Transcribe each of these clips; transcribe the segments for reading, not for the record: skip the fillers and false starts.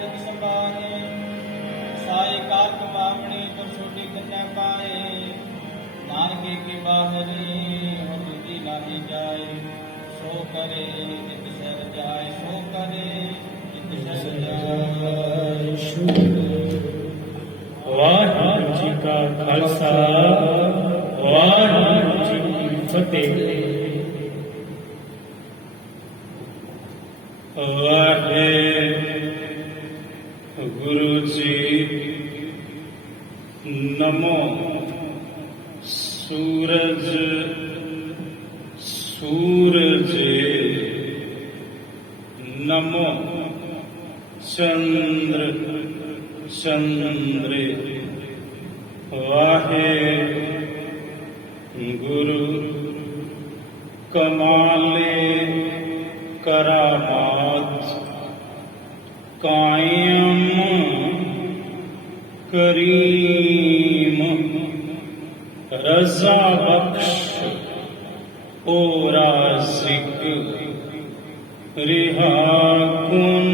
जग संभाहे, साई काल कमावणी पर छोटी कन्या पाए, नानके की बाहरी हो तुझी लाही जाए, सो करे जित शर जाए, सो करे जित शर जाए। वाहिगुरु जी का खालसा, वाहिगुरु जी की फतेह। वाहिगुरु जी नमो। सूरज सूरज नमो, चंद्र चंद्र वाहे गुरु कमाले करामात कायम करीम रजा बख्श ओ राज़िक रिहा कुन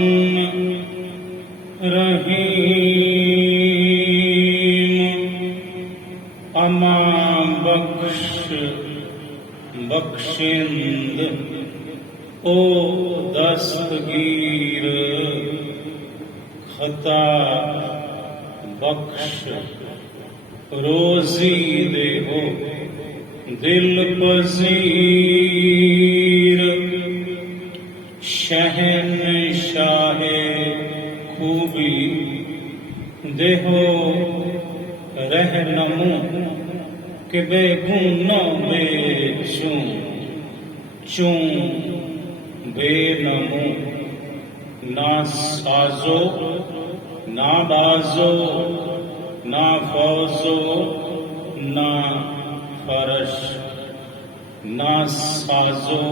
रहीम अमा बख्श बख्शिंद ओ दस्तगीर खता बख्श रोजी देहो दिल पजीर शहनशाहे खूबी देहो रहनमू के बेगुना बेचूं चूं बेनमू ना साजो ना बाजो ना फौजो ना फरश, ना साजो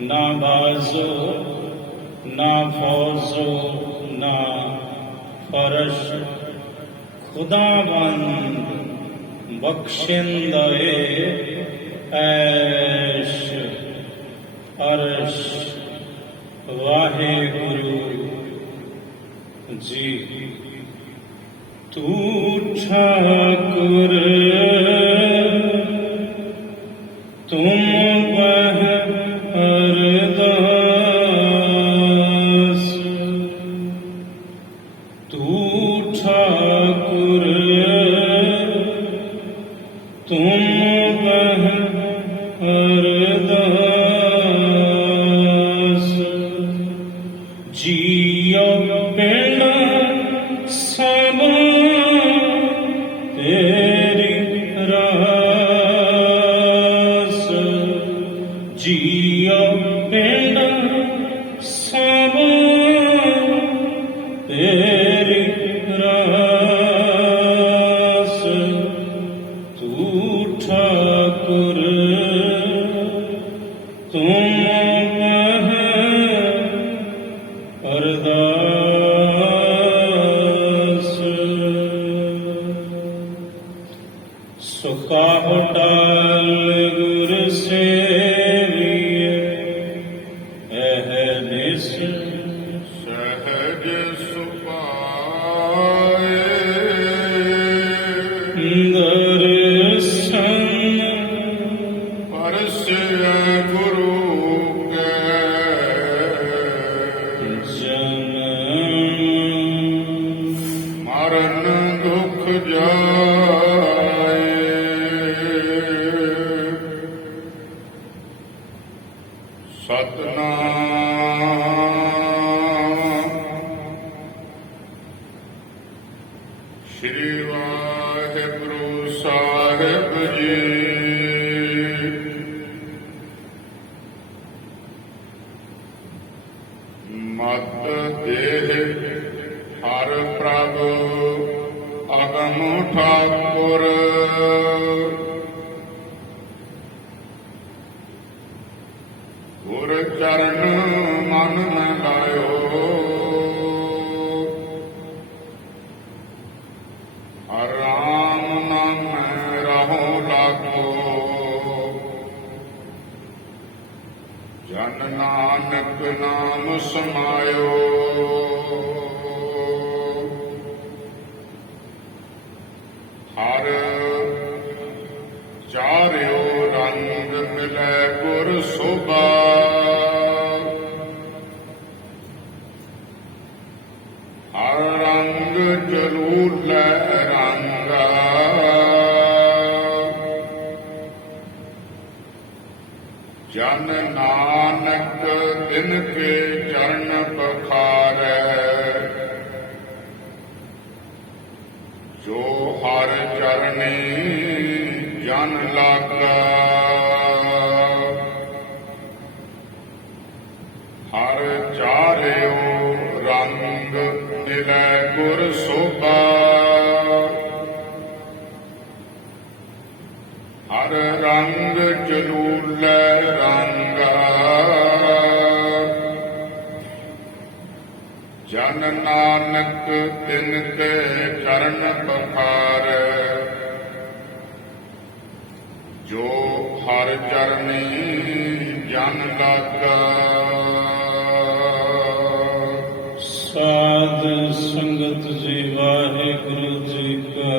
ना बाजो ना फौजो ना फरश, खुदावंद बख्शिंदे ऐश अर्श। वाहिगुरु जी तू ठाकुर तुम बह अरदास, तू ठाकुर तुम बह अरदास, जियो पिंड सब तेरी रास, जियो पिंड सब तेरी रास, तू ठाकुर तुम बह अरदास। सुकाहो डाल गुर सेविए अहनिस सहज सुपाए, दर्शन परस्य गुरु के जनम मरण दुख जाए, सतनाम श्री वाहिगुरु साहिब जी। मत देह हर प्रभ अगम ठाकुर, गुर चरण मन में लायो, हर राम नाम रहो लागो, ਜਨ ਨਾਨਕ ਨਾਮ ਸਮਾਇਓ। ਹਰ ਚਾਰਿਓ ਰੰਗ ਮਿਲੈ ਗੁਰ ਸੋਭਾ। ਹਰ ਰੰਗ ਜਰੂਰ ਲੈ ਰੰਗਾ। ਜਨ ਨਾਨਕ ਦਿਨ ਕੇ ਚਰਨ ਪਖਾਰੈ। ਜੋ ਹਰ ਚਰਣੀ ਜਨ ਲਾਗਾ। ਹਰ ਚਾਰਿਓ ਰੰਗ ਮਿਲੈ ਗੁਰ ਸੋਭਾ। ਹਰ ਰੰਗ ਜਲੂਲੈ ਰੰਗਾ। ਜਨ ਨਾਨਕ ਤਿਨ ਕੇ ਚਰਨ ਪਖਾਰੈ। ਜੋ ਹਰ ਚਰਣੀ ਜਨ ਲਾਗਾ। ਸਾਧ ਸੰਗਤ ਜੀ, ਵਾਹਿਗੁਰੂ ਜੀ ਕਾ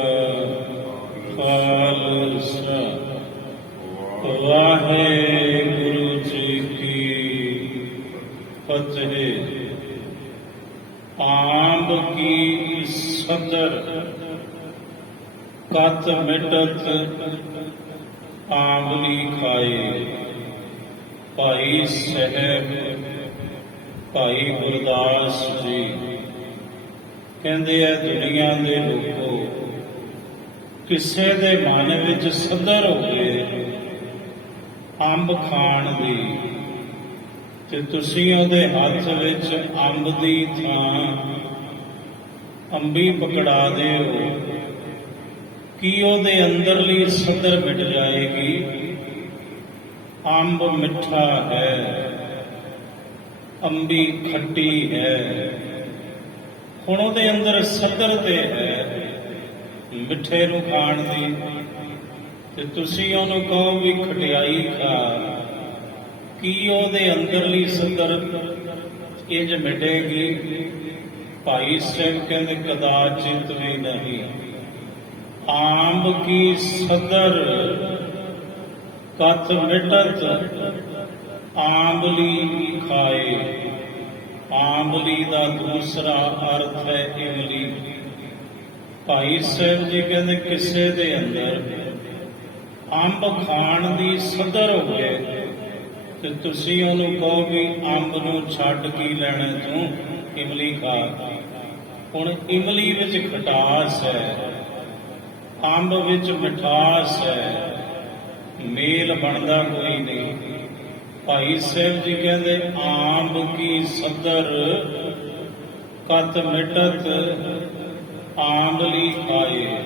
ਖਾਲਸਾ, ਵਾਹਿਗੁਰੂ ਜੀ ਕੀ ਫਤਿਹ। ਆਂਬ ਕੀ ਸਦਰ ਕਤ ਮਿਟਤ ਆਂਵਲੀ ਖਾਏ। ਭਾਈ ਸਾਹਿਬ ਭਾਈ ਗੁਰਦਾਸ ਜੀ ਕਹਿੰਦੇ ਆ, ਦੁਨੀਆ ਦੇ ਲੋਕੋ, ਕਿਸੇ ਦੇ ਮਨ ਵਿੱਚ ਸਦਰ ਹੋਵੇ ਅੰਬ ਖਾਣ ਦੀ, ਤੇ ਤੁਸੀਂ ਉਹਦੇ ਹੱਥ ਵਿੱਚ ਅੰਬ ਦੀ ਥਾਂ ਅੰਬੀ ਪਕੜਾ ਦਿਓ, ਕੀ ਉਹਦੇ ਅੰਦਰਲੀ ਸਦਰ ਮਿਟ ਜਾਏਗੀ। ਅੰਬ ਮਿੱਠਾ ਹੈ, ਅੰਬੀ ਖੱਟੀ ਹੈ। ਹੁਣ ਉਹਦੇ ਅੰਦਰ ਸਦਰ ਤੇ ਹੈ ਮਿੱਠੇ ਨੂੰ ਖਾਣ ਦੀ, ਤੇ ਤੁਸੀਂ ਉਹਨੂੰ ਕਹੋ ਵੀ ਖਟਿਆਈ ਖਾ, ਕੀ ਉਹਦੇ ਅੰਦਰਲੀ ਸਦਰ ਇੰਜ ਮਿਟੇਗੀ? ਭਾਈ ਸਾਹਿਬ ਕਹਿੰਦੇ ਕਦਾਚਿਤ ਵੀ ਨਹੀਂ। ਆਂਬ ਕੀ ਸਦਰ ਕਤ ਮਿਟਤ ਆਂਬਲੀ ਖਾਏ। ਆਂਬਲੀ ਦਾ ਦੂਸਰਾ ਅਰਥ ਹੈ ਇਮਲੀ। ਭਾਈ ਸਾਹਿਬ ਜੀ ਕਹਿੰਦੇ ਕਿਸੇ ਦੇ ਅੰਦਰ ਅੰਬ ਖਾਣ ਦੀ ਸਦਰ ਹੋਵੇ, ਤੇ ਤੁਸੀਂ ਉਹਨੂੰ ਕਹੋ ਵੀ ਅੰਬ ਨੂੰ ਛੱਡ ਕੀ ਲੈਣਾ ਤੂੰ, ਇਮਲੀ ਖਾ। ਹੁਣ ਇਮਲੀ ਵਿੱਚ ਖਟਾਸ ਹੈ, ਅੰਬ ਵਿੱਚ ਮਿਠਾਸ ਹੈ, ਮੇਲ ਬਣਦਾ ਕੋਈ ਨਹੀਂ। ਭਾਈ ਸਾਹਿਬ ਜੀ ਕਹਿੰਦੇ ਆਂਬ ਕੀ ਸਦਰ ਕਤ ਮਿਟਤ ਆਂਬਲੀ ਖਾਏ।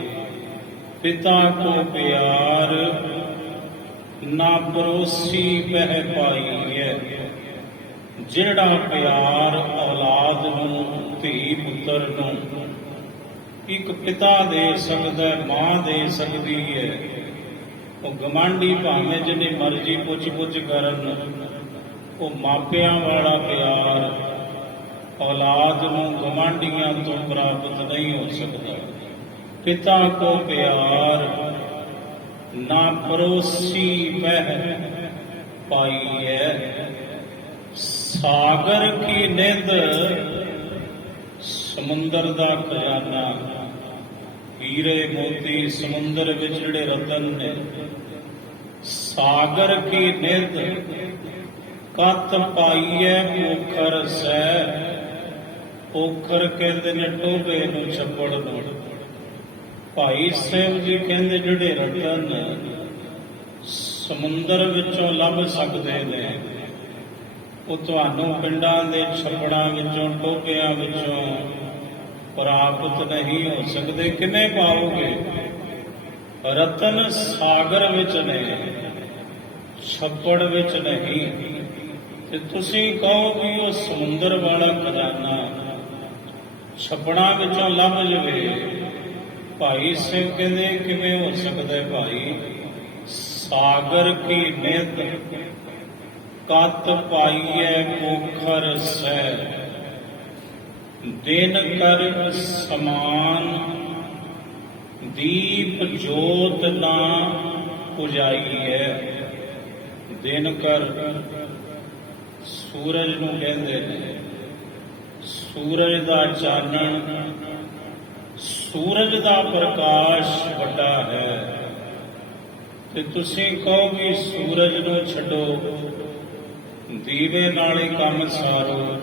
ਪਿਤਾ ਕੋ ਪਿਆਰ ਨਾ ਪਰੋਸੀ ਬਹਿ ਪਾਈ ਹੈ। ਜਿਹੜਾ ਪਿਆਰ ਔਲਾਦ ਨੂੰ, ਧੀ ਪੁੱਤਰ ਨੂੰ ਇੱਕ ਪਿਤਾ ਦੇ ਸਕਦਾ, ਮਾਂ ਦੇ ਸਕਦੀ ਹੈ, ਉਹ ਗਵਾਂਢੀ ਭਾਵੇਂ ਜਿੰਨੀ ਮਰਜ਼ੀ ਪੁੱਛ ਕਰਨ, ਉਹ ਮਾਪਿਆਂ ਵਾਲਾ ਪਿਆਰ ਔਲਾਦ ਨੂੰ ਗਵਾਂਢੀਆਂ ਤੋਂ ਪ੍ਰਾਪਤ ਨਹੀਂ ਹੋ ਸਕਦਾ। ਪਿਤਾ ਕੋ ਪਿਆਰ ਨਾ ਪਰੋਸੀ ਬਹਿ ਪਾਈ ਹੈ। ਸਾਗਰ ਕੀ ਨਿਧ ਸਮੁੰਦਰ ਦਾ ਖਜ਼ਾਨਾ, ਹੀਰੇ ਮੋਤੀ ਸਮੁੰਦਰ ਵਿੱਚ ਜਿਹੜੇ ਰਤਨ ਨੇ। ਸਾਗਰ ਕੀ ਨਿਧ ਕਤ ਪਾਈਐ ਪੋਖਰ ਸੈ। ਪੋਖਰ ਕਹਿੰਦੇ ਨੇ ਟੋਭੇ ਨੂੰ, ਛੱਪੜ ਨੂੰ। ਭਾਈ ਸਾਹਿਬ ਜੀ ਕਹਿੰਦੇ ਜਿਹੜੇ ਰਤਨ ਸਮੁੰਦਰ ਵਿੱਚੋਂ ਲੱਭ ਸਕਦੇ ਨੇ, ਉਹ ਤੁਹਾਨੂੰ ਪਿੰਡਾਂ ਦੇ ਛੱਪੜਾਂ ਵਿੱਚੋਂ, ਟੋਭਿਆਂ ਵਿੱਚੋਂ ਪ੍ਰਾਪਤ ਨਹੀਂ ਹੋ ਸਕਦੇ। ਕਿਵੇਂ ਪਾਓਗੇ? ਰਤਨ ਸਾਗਰ ਵਿੱਚ ਨੇ, ਛੱਪੜ ਵਿੱਚ ਨਹੀਂ। ਤੇ ਤੁਸੀਂ ਕਹੋ ਵੀ ਉਹ ਸਮੁੰਦਰ ਵਾਲਾ ਖਜ਼ਾਨਾ ਛੱਪੜਾਂ ਵਿੱਚੋਂ ਲੱਭ ਜਵੇ। ਭਾਈ ਸਿੰਘ ਕਹਿੰਦੇ ਕਿਵੇਂ ਹੋ ਸਕਦਾ ਭਾਈ? ਸਾਗਰ ਕੀ ਨਿਧ ਕਤ ਪਾਈਐ ਪੋਖਰ ਸੈ, ਦਿਨ ਕਰ ਸਮਾਨ, ਦੀਪ ਜੋਤ ਨਾ ਪੁਜਾਈਐ। ਦਿਨ ਕਰ ਸੂਰਜ ਨੂੰ ਕਹਿੰਦੇ ਨੇ। ਸੂਰਜ ਦਾ ਚਾਨਣ, ਸੂਰਜ ਦਾ ਪ੍ਰਕਾਸ਼ ਵੱਡਾ ਹੈ, ਤੇ ਤੁਸੀਂ ਕਹੋ ਵੀ ਸੂਰਜ ਨੂੰ ਛੱਡੋ, ਦੀਵੇ ਨਾਲ ਹੀ ਕੰਮ ਸਾਰੋ।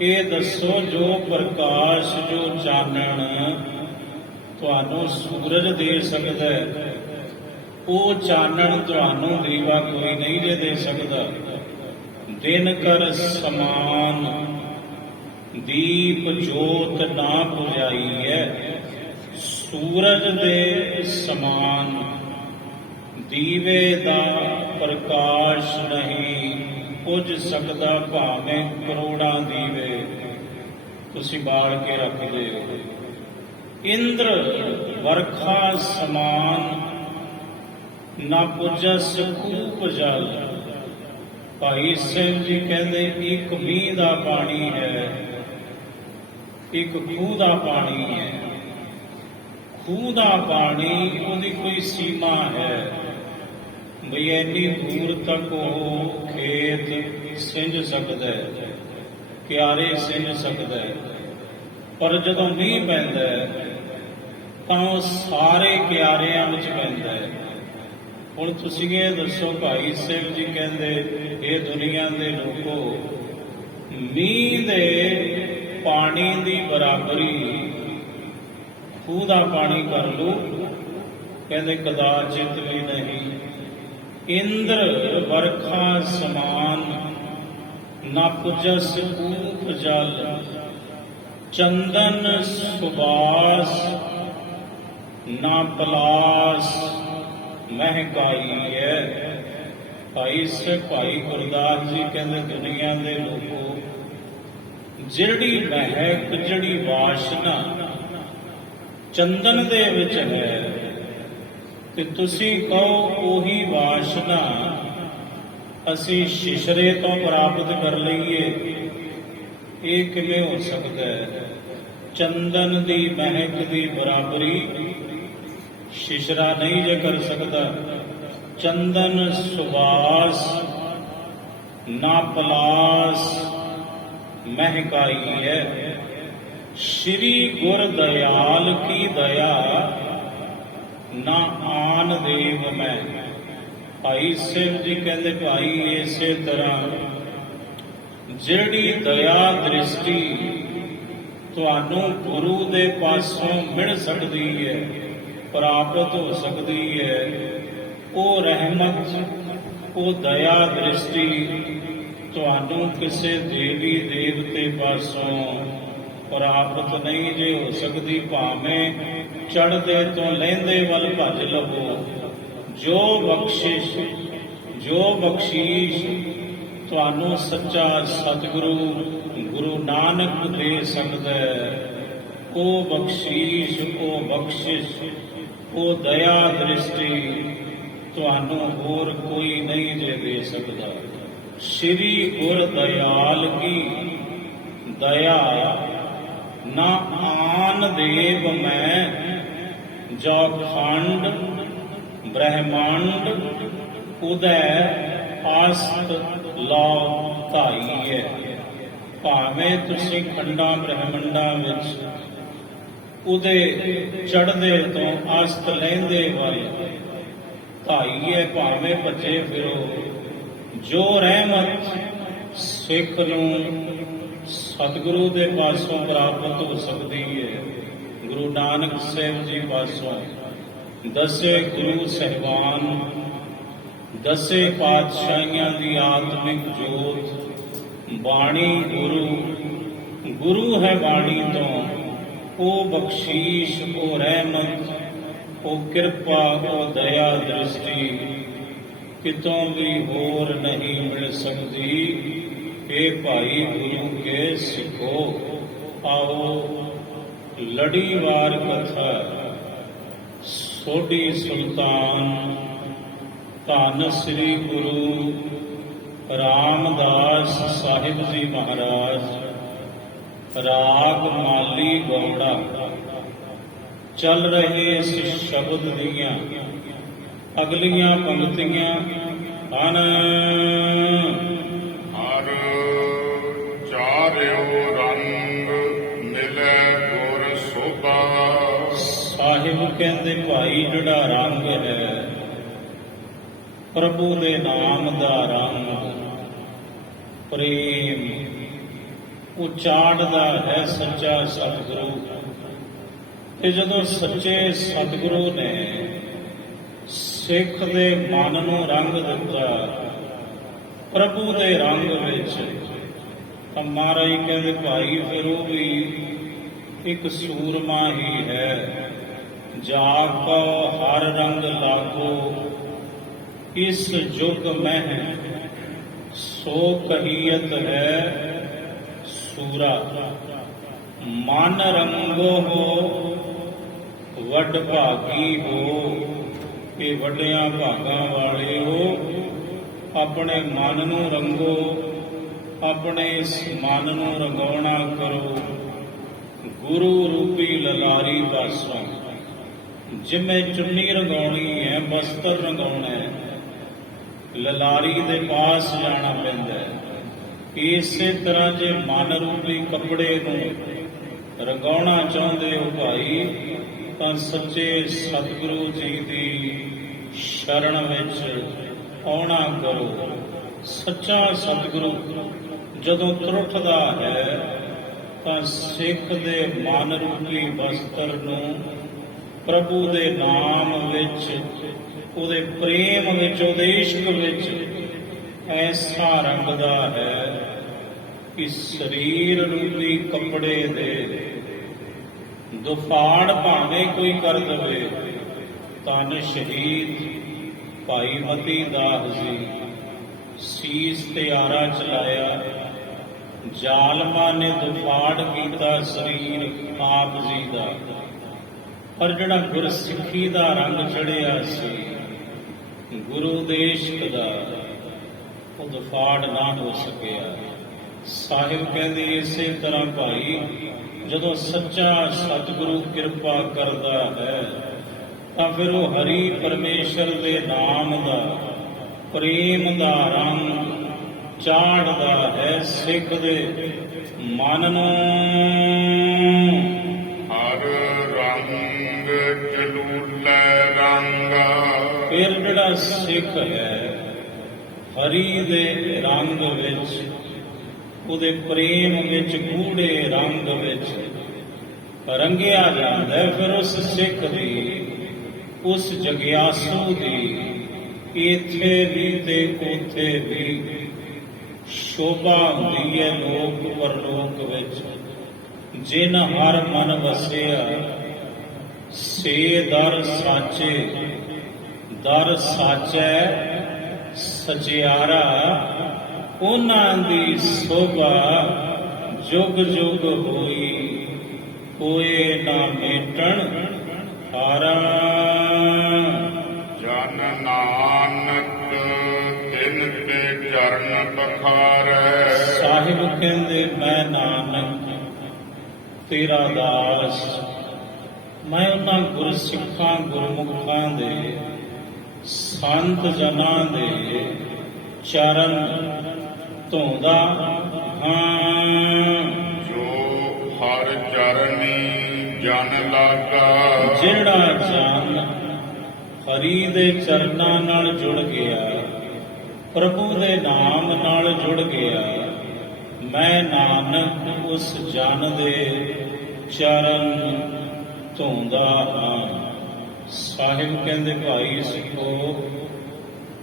ਇਹ ਦੱਸੋ ਜੋ ਪ੍ਰਕਾਸ਼, ਜੋ ਚਾਨਣ ਤੁਹਾਨੂੰ ਸੂਰਜ ਦੇ ਸਕਦਾ ਹੈ, ਉਹ ਚਾਨਣ ਤੁਹਾਨੂੰ ਦੀਵਾ ਕੋਈ ਨਹੀਂ ਜੇ ਦੇ ਸਕਦਾ। ਦਿਨ ਕਰ ਸਮਾਨ, ਦੀਪ ਜੋਤ ਨਾ ਪੁਜਾਈਐ। ਸੂਰਜ ਦੇ ਸਮਾਨ ਦੀਵੇ ਦਾ ਪ੍ਰਕਾਸ਼ ਨਹੀਂ ਪੁੱਜ ਸਕਦਾ, ਭਾਵੇਂ ਕਰੋੜਾਂ ਦੀਵੇ ਤੁਸੀਂ ਬਾਲ ਕੇ ਰੱਖਦੇ ਹੋ। ਇੰਦਰ ਵਰਖਾ ਸਮਾਨ, ਨਾ ਪੁੱਜਸ ਖੂਬ ਜਲ। ਭਾਈ ਸਿੰਘ ਜੀ ਕਹਿੰਦੇ ਇੱਕ ਮੀਂਹ ਦਾ ਪਾਣੀ ਹੈ, ਇੱਕ ਖੂਹ ਦਾ ਪਾਣੀ ਹੈ। ਖੂਹ ਦਾ ਪਾਣੀ ਉਹਦੀ ਕੋਈ ਸੀਮਾ ਹੈ, ਬਈ ਇੰਨੀ ਦੂਰ ਤੱਕ ਉਹ ਖੇਤ ਸਿੰਜ ਸਕਦਾ ਹੈ, ਕਿਆਰੇ ਸਿੰਜ ਸਕਦਾ ਹੈ। ਪਰ ਜਦੋਂ ਮੀਂਹ ਪੈਂਦਾ ਹੈ ਤਾਂ ਉਹ ਸਾਰੇ ਕਿਆਰਿਆਂ ਵਿੱਚ ਪੈਂਦਾ ਹੈ। ਹੁਣ ਤੁਸੀਂ ਇਹ ਦੱਸੋ, ਭਾਈ ਸਾਹਿਬ ਜੀ ਕਹਿੰਦੇ ਇਹ ਦੁਨੀਆ ਦੇ ਲੋਕੋ, ਮੀਂਹ ਦੇ ਪਾਣੀ ਦੀ ਬਰਾਬਰੀ ਖੂਹ ਦਾ ਪਾਣੀ ਕਰ ਲਓ, ਕਹਿੰਦੇ ਕਦਾਚਿਤ ਵੀ ਨਹੀਂ। ਇੰਦਰ ਵਰਖਾ ਸਮਾਨ, ਨਾ ਪੁੱਜਸ ਕੂਪ ਜਲ। ਚੰਦਨ ਸੁਬਾਸ, ਨਾ ਪਲਾਸ ਮਹਿਕਾਈ ਹੈ। ਭਾਈ ਗੁਰਦਾਸ ਜੀ ਕਹਿੰਦੇ ਦੁਨੀਆ ਦੇ ਲੋਕੋ, ਜਿਹੜੀ ਮਹਿਕ, ਜਿਹੜੀ ਵਾਸ਼ਨਾ ਚੰਦਨ ਦੇ ਵਿੱਚ ਹੈ, ਤੇ ਤੁਸੀਂ ਕਹੋ ਉਹੀ ਵਾਸ਼ਨਾ ਅਸੀਂ ਸ਼ਿਸ਼ਰੇ ਤੋਂ ਪ੍ਰਾਪਤ ਕਰ ਲਈਏ, ਇਹ ਕਿਵੇਂ ਹੋ ਸਕਦਾ ਹੈ? ਚੰਦਨ ਦੀ ਮਹਿਕ ਦੀ ਬਰਾਬਰੀ ਸ਼ਿਸ਼ਰਾ ਨਹੀਂ ਜੇ ਕਰ ਸਕਦਾ। ਚੰਦਨ ਸੁਬਾਸ, ਨਾ ਪਲਾਸ ਮਹਿਕਾਈ ਹੈ। ਸ਼੍ਰੀ ਗੁਰ ਦਇਆਲ ਕੀ ਦਇਆ, ਨਾ ਆਨ ਦੇਵ ਮੈਂ। ਭਾਈ ਸਿੰਘ ਜੀ ਕਹਿੰਦੇ ਭਾਈ ਇਸੇ ਤਰ੍ਹਾਂ ਜਿਹੜੀ ਦਇਆ ਦ੍ਰਿਸ਼ਟੀ ਤੁਹਾਨੂੰ ਗੁਰੂ ਦੇ ਪਾਸੋਂ ਮਿਲ ਸਕਦੀ ਹੈ, ਪ੍ਰਾਪਤ ਹੋ ਸਕਦੀ ਹੈ, ਉਹ ਰਹਿਮਤ, ਉਹ ਦਇਆ ਦ੍ਰਿਸ਼ਟੀ ਤੁਹਾਨੂੰ ਕਿਸੇ ਦੇਵੀ ਦੇਵਤੇ ਪਾਸੋਂ ਪ੍ਰਾਪਤ ਨਹੀਂ ਜੇ ਹੋ ਸਕਦੀ। ਭਾਵੇਂ ਚੜ੍ਹਦੇ ਤੋਂ ਲਹਿੰਦੇ ਵੱਲ ਭੱਜ ਲਵੋ, ਜੋ ਬਖਸ਼ੀਸ਼ ਤੁਹਾਨੂੰ ਸੱਚਾ ਸਤਿਗੁਰੂ ਗੁਰੂ ਨਾਨਕ ਦੇ ਸਕਦਾ ਹੈ, ਉਹ ਬਖਸ਼ੀਸ਼, ਉਹ ਬਖਸ਼ਿਸ਼, ਉਹ ਦਇਆ ਦ੍ਰਿਸ਼ਟੀ ਤੁਹਾਨੂੰ ਹੋਰ ਕੋਈ ਨਹੀਂ ਜੇ ਦੇ ਸਕਦਾ। ਸ਼੍ਰੀ ਗੁਰ ਦਇਆਲ ਕੀ ਦਇਆ, ਨਾ ਆਨ ਦੇਵ ਮੈਂ। ਜੋ ਖੰਡ ਬ੍ਰਹਮੰਡ ਉਦੈ ਆਸਤ ਲੋ ਧਾਈ ਹੈ। ਭਾਵੇਂ ਤੁਸੀਂ ਖੰਡਾਂ ਬ੍ਰਹਮੰਡਾਂ ਵਿੱਚ ਉਹਦੇ ਚੜ੍ਹਦੇ ਤੋਂ ਅਸਤ ਲਹਿੰਦੇ ਵੱਲ ਧਾਈ ਹੈ, ਭਾਵੇਂ ਭੱਜੇ ਫਿਰੋ, ਜੋ ਰਹਿਮਤ ਸਿੱਖ ਨੂੰ ਸਤਿਗੁਰੂ ਦੇ ਪਾਸੋਂ ਪ੍ਰਾਪਤ ਹੋ ਸਕਦੀ ਹੈ, ਗੁਰੂ ਨਾਨਕ ਸਾਹਿਬ ਜੀ ਪਾਸੋਂ, ਦਸੇ ਗੁਰੂ ਸਾਹਿਬਾਨ, ਦਸੇ ਪਾਤਸ਼ਾਹੀਆਂ ਦੀ ਆਤਮਿਕ ਜੋਤ, ਬਾਣੀ ਗੁਰੂ ਹੈ ਬਾਣੀ ਤੋਂ, ਉਹ ਬਖਸ਼ੀਸ਼, ਉਹ ਰਹਿਮਤ, ਉਹ ਕਿਰਪਾ, ਉਹ ਦਇਆ ਦ੍ਰਿਸ਼ਟੀ ਕਿਤੋਂ ਵੀ ਹੋਰ ਨਹੀਂ ਮਿਲ ਸਕਦੀ। ਇਹ ਭਾਈ ਗੁਰੂ ਕੇ ਸਿੱਖੋ, ਆਓ ਲੜੀਵਾਰ ਕਥਾ। ਸੋਢੀ ਸੁਲਤਾਨ ਧੰਨ ਸ੍ਰੀ ਗੁਰੂ ਰਾਮਦਾਸ ਸਾਹਿਬ ਜੀ ਮਹਾਰਾਜ ਰਾਗ ਮਾਲੀ ਗੌੜਾ ਚੱਲ ਰਹੇ ਇਸ ਸ਼ਬਦ ਦੀਆਂ ਅਗਲੀਆਂ ਪੰਕਤੀਆਂ ਹਨ। ਹਰ ਚਾਰਿਓ ਰੰਗ ਮਿਲੇ ਗੁਰ ਸੋਭਾ। ਸਾਹਿਬ ਕਹਿੰਦੇ ਭਾਈ ਜਿਹੜਾ ਰੰਗ ਹੈ ਪ੍ਰਭੂ ਦੇ ਨਾਮ ਦਾ ਰੰਗ ਪ੍ਰੇਮ ਉਚਾੜਦਾ ਹੈ ਸੱਚਾ ਸਤਿਗੁਰੂ। ਤੇ ਜਦੋਂ ਸੱਚੇ ਸਤਿਗੁਰੂ ਨੇ ਸਿੱਖ ਦੇ ਮਨ ਨੂੰ ਰੰਗ ਦਿੱਤਾ ਪ੍ਰਭੂ ਦੇ ਰੰਗ ਵਿੱਚ, ਤਾਂ ਮਹਾਰਾਜ ਕਹਿੰਦੇ ਭਾਈ ਫਿਰ ਉਹ ਵੀ ਇੱਕ ਸੂਰਮਾ ਹੀ ਹੈ। ਜਾ ਕੋ ਹਰ ਰੰਗ ਲਾਗੋ ਇਸ ਜੁਗ ਮਹਿ, ਸੋ ਕਹੀਅਤ ਹੈ ਸੂਰਾ। ਮਨ ਰੰਗੋ ਹੋ ਵੱਡ ਭਾਗੀ ਹੋ, ਇਹ ਵੱਡਿਆਂ ਭਾਗਾਂ ਵਾਲੇ ਹੋ। ਆਪਣੇ ਮਨ ਨੂੰ ਰੰਗੋ, ਆਪਣੇ ਇਸ ਮਨ ਨੂੰ ਰੰਗਾਉਣਾ ਕਰੋ ਗੁਰੂ ਰੂਪੀ ਲਲਾਰੀ ਪਾਸੋਂ। ਜਿਵੇਂ ਚੁੰਨੀ ਰੰਗਾਉਣੀ ਹੈ, ਬਸਤਰ ਰੰਗਾਉਣਾ ਹੈ, ਲਲਾਰੀ ਦੇ ਪਾਸ ਜਾਣਾ ਪੈਂਦਾ ਹੈ। ਇਸੇ ਤਰ੍ਹਾਂ ਜੇ ਮਨ ਰੂਪੀ ਕੱਪੜੇ ਨੂੰ ਰੰਗਾਉਣਾ ਚਾਹੁੰਦੇ ਹੋ ਭਾਈ, ਤਾਂ ਸੱਚੇ ਸਤਿਗੁਰੂ ਜੀ ਦੀ ਸ਼ਰਨ ਵਿੱਚ ਆਉਣਾ ਕਰੋ। ਸੱਚਾ ਸਤਿਗੁਰੂ ਜਦੋਂ ਤਰੁੱਠਦਾ ਹੈ ਤਾਂ ਸਿੱਖ ਦੇ ਮਨ ਰੂਪੀ ਬਸਤਰ ਨੂੰ ਪ੍ਰਭੂ ਦੇ ਨਾਮ ਵਿੱਚ, ਉਹਦੇ ਪ੍ਰੇਮ ਵਿੱਚ, ਉਹਦੇ ਇਸ਼ਕ ਵਿੱਚ ਐਸਾ ਰੰਗਦਾ ਹੈ ਕਿ ਸਰੀਰ ਰੂਪੀ ਕੱਪੜੇ ਦੇ ਦੁਫਾੜ ਭਾਵੇਂ ਕੋਈ ਕਰ ਦਵੇ। ਧੰਨ ਸ਼ਹੀਦ ਭਾਈ ਮਤੀ ਦਾਸ ਜੀ, ਸੀਸ ਤੇ ਆਰਾ ਚਲਾਇਆ, ਜ਼ਾਲਮਾਂ ਨੇ ਦੁਫਾੜ ਕੀਤਾ ਸਰੀਰ ਆਪ ਜੀ ਦਾ, ਪਰ ਜਿਹੜਾ ਗੁਰਸਿੱਖੀ ਦਾ ਰੰਗ ਚੜਿਆ ਸੀ ਗੁਰੂ ਦੇ ਇਸ਼ਕ ਦਾ, ਉਹ ਦੁਫਾੜ ਨਾ ਹੋ ਸਕਿਆ। ਸਾਹਿਬ ਕਹਿੰਦੇ ਇਸੇ ਤਰ੍ਹਾਂ ਭਾਈ ਜਦੋਂ ਸੱਚਾ ਸਤਿਗੁਰੂ ਕਿਰਪਾ ਕਰਦਾ ਹੈ ਤਾਂ ਫਿਰ ਉਹ ਹਰੀ ਪਰਮੇਸ਼ਰ ਦੇ ਨਾਮ ਦਾ ਪ੍ਰੇਮ ਦਾ ਰੰਗ ਚਾੜਦਾ ਹੈ ਸਿੱਖ ਦੇ ਮਨ ਨੂੰ। ਹਰ ਰੰਗ ਚਲੂਲੇ ਰੰਗਾ। ਫਿਰ ਜਿਹੜਾ ਸਿੱਖ ਹੈ ਹਰੀ ਦੇ ਰੰਗ ਵਿੱਚ, ਉਹਦੇ ਪ੍ਰੇਮ ਵਿੱਚ, ਗੂੜੇ ਰੰਗ ਵਿੱਚ ਰੰਗਿਆ ਜਾਂਦਾ ਹੈ। ਫਿਰ ਉਸ ਸਿੱਖ ਦੀ, ਉਸ ਜਗਿਆਸੂ ਦੀ ਇੱਥੇ ਵੀ ਤੇ ਉੱਥੇ ਵੀ ਸ਼ੋਭਾ ਹੁੰਦੀ ਹੈ ਲੋਕ ਪਰਲੋਕ ਵਿੱਚ। ਜਿਨ ਹਰ ਮਨ ਵਸਿਆ ਸੇ ਦਰ ਸਾਚੇ, ਦਰ ਸਾਚੈ ਸਚਿਆਰਾ। ਉਹਨਾਂ ਦੀ ਸੋਭਾ ਜੁਗ ਜੁਗ ਹੋਈ, ਕੋਏ ਨਾ ਮੇਟਣ ਹਾਰਾ। ਜਨ ਨਾਨਕ ਤਿਨ ਕੇ ਚਰਨ ਬਖਾਰੈ। ਸਾਹਿਬ ਕਹਿੰਦੇ ਮੈਂ ਨਾਨਕ ਤੇਰਾ ਦਾਸ, ਮੈਂ ਉਹਨਾਂ ਗੁਰਸਿੱਖਾਂ ਗੁਰਮੁਖਾਂ ਦੇ ਸੰਤ ਜਨਾਂ ਦੇ ਚਰਨ ਧੋਂਦਾ ਹਾਂ। ਜੋ ਹਰ ਚਰਨੀ ਜਨ ਲਾਗਾ। ਜਿਹੜਾ ਜਨ ਹਰੀ ਦੇ ਚਰਨਾਂ ਨਾਲ ਜੁੜ ਗਿਆ, ਪ੍ਰਭੂ ਦੇ ਨਾਮ ਨਾਲ ਜੁੜ ਗਿਆ, ਮੈਂ ਨਾਨਕ ਉਸ ਜਨ ਦੇ ਚਰਨ ਧੋਂਦਾ ਹਾਂ। ਸਾਹਿਬ ਕਹਿੰਦੇ ਭਾਈ ਸਿੱਖੋ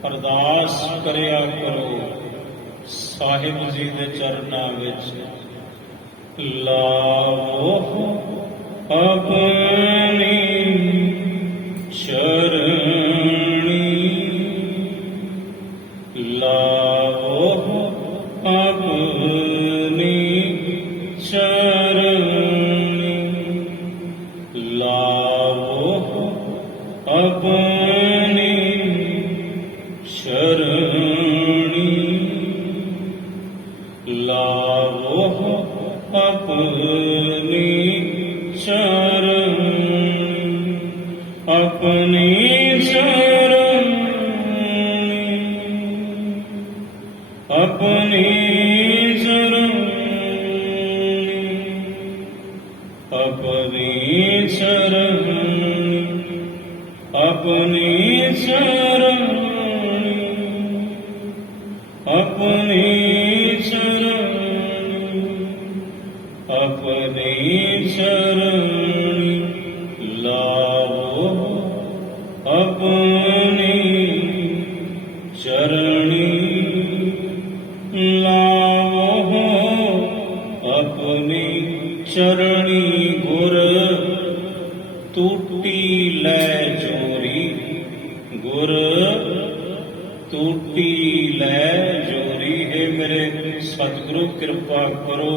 ਅਰਦਾਸ ਕਰਿਆ ਕਰੋ ਸਾਹਿਬ ਜੀ ਦੇ ਚਰਨਾਂ ਵਿੱਚ, ਲਾਵੋ ਆਪਣੀ ਚਰਣੀ, ਲਾਵੋ ਆਪਣੀ ਚਰਣੀ, ਲਾਵੋ ਆਪਣੀ ਚਰਣੀ। ਲਾਵੋ ਆਪਣੀ ਚਰਨ, ਆਪਣੀ ਚਰਨ, ਆਪਣੀ ਚਰਨ, ਆਪਣੀ ਚਰਨ, ਆਪਣੀ ਚਰਨ, ਆਪਣੀ ਚਰਨ, ਆਪਣੀ ਚਰਨ ਲਾਵੋ, ਆਪਣੀ ਚਰਣੀ ਲਾਵੋ, ਆਪਣੀ ਚਰਣੀ ਗੁਰ ਟੂਟੀ ਲੈ ਜੋਰੀ, ਗੁਰ ਟੂਟੀ ਲੈ ਜੋਰੀ। ਹੈ ਮੇਰੇ ਸਤਿਗੁਰੂ ਕਿਰਪਾ ਕਰੋ,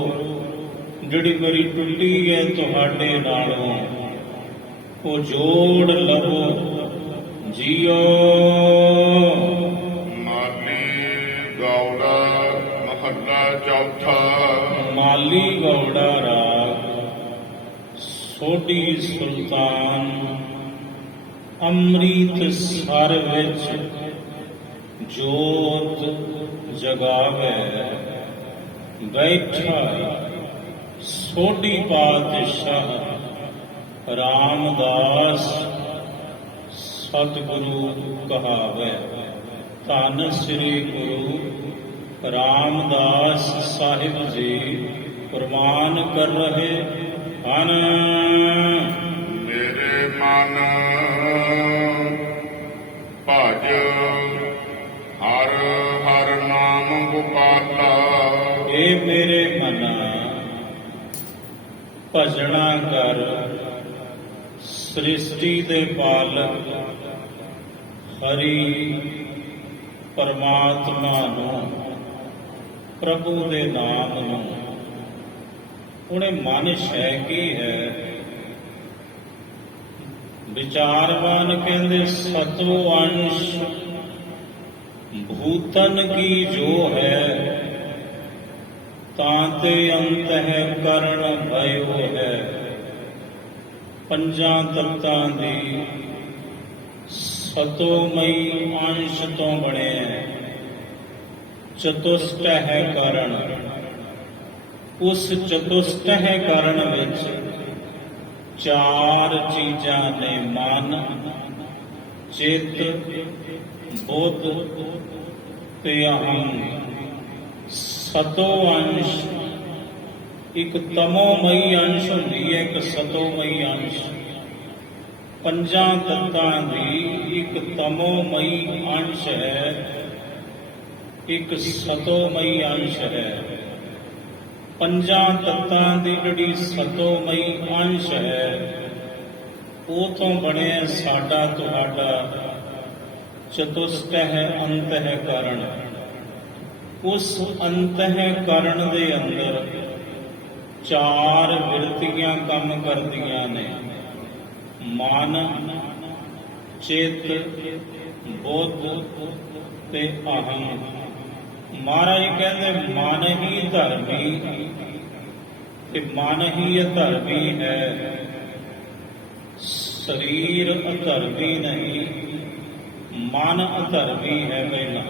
ਜਿਹੜੀ ਮੇਰੀ ਟੁੱਟੀ ਹੈ ਤੁਹਾਡੇ ਨਾਲੋਂ ਉਹ ਜੋੜ ਲਵੋ ਜੀਓ। ਮਾਲੀ ਗੌੜਾ ਮਹੱਲਾ ਚੌਥਾ। ਮਾਲੀ ਗੌੜਾ ਰਾਗ ਸੋਢੀ ਸੁਲਤਾਨ ਅੰਮ੍ਰਿਤ ਸਰ ਵਿੱਚ ਜੋਤ ਜਗਾਵੇ ਬੈਠਾ ਸੋਢੀ ਪਾਤਸ਼ਾਹ ਰਾਮਦਾਸ ਸਤਿਗੁਰੂ ਕਹਾਵੇ। ਧੰਨ ਸ੍ਰੀ ਗੁਰੂ ਰਾਮਦਾਸ ਸਾਹਿਬ ਜੀ ਪ੍ਰਮਾਨ ਕਰ ਰਹੇ ਹਨ। ਮੇਰੇ ਮਨ ਭਜ ਹਰ ਹਰ ਨਾਮ ਗੋਪਾਲਾ। ਇਹ ਮੇਰੇ ਮਨਾ ਭਜਣਾ ਕਰ ਸ੍ਰਿਸ਼ਟੀ ਦੇ ਪਾਲਕ ਹਰੀ ਪਰਮਾਤਮਾ ਨੂੰ, ਪ੍ਰਭੂ ਦੇ ਨਾਮ ਨੂੰ। ਉਹਨੇ ਮਨ ਸ਼ੈ ਕੀ ਹੈ? ਵਿਚਾਰਵਾਨ ਕਹਿੰਦੇ ਸਤੋ ਅੰਸ਼ ਭੂਤਨ ਕੀ ਜੋ ਹੈ, ਤਾਂ ਤੇ ਅੰਤ ਹੈ ਕਰਨ ਭਇਓ ਹੈ। ਪੰਜਾਂ ਤੱਤਾਂ ਦੀ ਸਤੋਮਈ ਅੰਸ਼ ਤੋਂ ਬਣਿਆ, ਚਤੁਸ਼ਟ ਹੈ ਕਰਨ। ਉਸ ਚਤੁਸ਼ਟ ਹੈ ਕਰਨ ਵਿੱਚ ਚਾਰ ਚੀਜ਼ਾਂ ਨੇ, ਮਨ, ਚਿੱਤ, ਬੁੱਧ ਤੇ ਅਹੰ। ਸਤੋ ਅੰਸ਼ ਇੱਕ ਤਮੋਮਈ ਅੰਸ਼ ਹੁੰਦੀ ਹੈ, ਇੱਕ ਸਤੋਮਈ ਅੰਸ਼। ਪੰਜਾਂ ਤੱਤਾਂ ਦੀ ਇੱਕ ਤਮੋਮਈ ਅੰਸ਼ ਹੈ, ਇੱਕ ਸਤੋਮਈ ਅੰਸ਼ ਹੈ। ਪੰਜਾਂ ਤੱਤਾਂ ਦੀ ਜਿਹੜੀ ਸਤੋਮਈ ਅੰਸ਼ ਹੈ, ਉਹ ਤੋਂ ਬਣਿਆ ਸਾਡਾ ਤੁਹਾਡਾ ਚਤੁਸ਼ਟ ਹੈ ਅੰਤ ਹੈ ਕਰਨ। ਉਸ ਅੰਤ ਹੈ ਕਰਨ ਦੇ ਅੰਦਰ ਚਾਰ ਬਿਰਤੀਆਂ ਕੰਮ ਕਰਦੀਆਂ ਨੇ, ਮਨ, ਚਿੱਤ, ਬੁੱਧ ਤੇ ਅਹੰ। ਮਹਾਰਾਜ ਕਹਿੰਦੇ ਮਨ ਹੀ ਧਰਮੀ ਤੇ ਮਨ ਹੀ ਅਧਰਮੀ ਹੈ, ਸਰੀਰ ਅਧਰਮੀ ਨਹੀਂ, ਮਨ ਅਧਰਮੀ ਹੈ। ਪਹਿਲਾਂ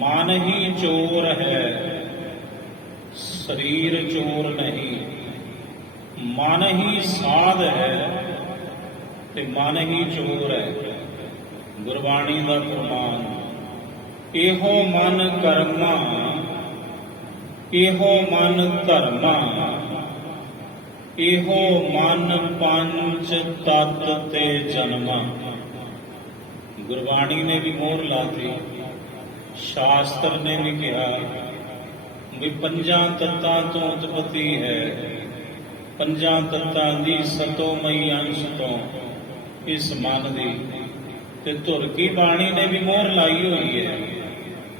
ਮਨ ਹੀ ਚੋਰ ਹੈ, ਸਰੀਰ ਚੋਰ ਨਹੀਂ। ਮਨ ਹੀ ਸਾਧ ਹੈ ਤੇ ਮਨ ਹੀ ਚੋਰ ਹੈ। ਗੁਰਬਾਣੀ ਦਾ ਫਰਮਾਨ, ਇਹੋ ਮਨ ਕਰਮਾ, ਇਹੋ ਮਨ ਧਰਮਾ, ਇਹੋ ਮਨ ਪੰਜ ਤਤ ਤੇ ਜਨਮਾ। ਗੁਰਬਾਣੀ ਨੇ ਵੀ ਮੋਹਰ ਲਾਤੀ, ਸ਼ਾਸਤਰ ਨੇ ਵੀ ਕਿਹਾ ਵੀ ਪੰਜਾਂ ਤੱਤਾਂ ਤੋਂ ਉਤਪਤੀ ਹੈ, ਪੰਜਾਂ ਤੱਤਾਂ ਦੀ ਸਤੋਮਈ ਅੰਸ਼ ਤੋਂ ਇਸ ਮਨ ਦੀ। ਤੇ ਧੁਰ ਕੀ ਬਾਣੀ ਨੇ ਵੀ ਮੋਹਰ ਲਾਈ ਹੋਈ ਹੈ,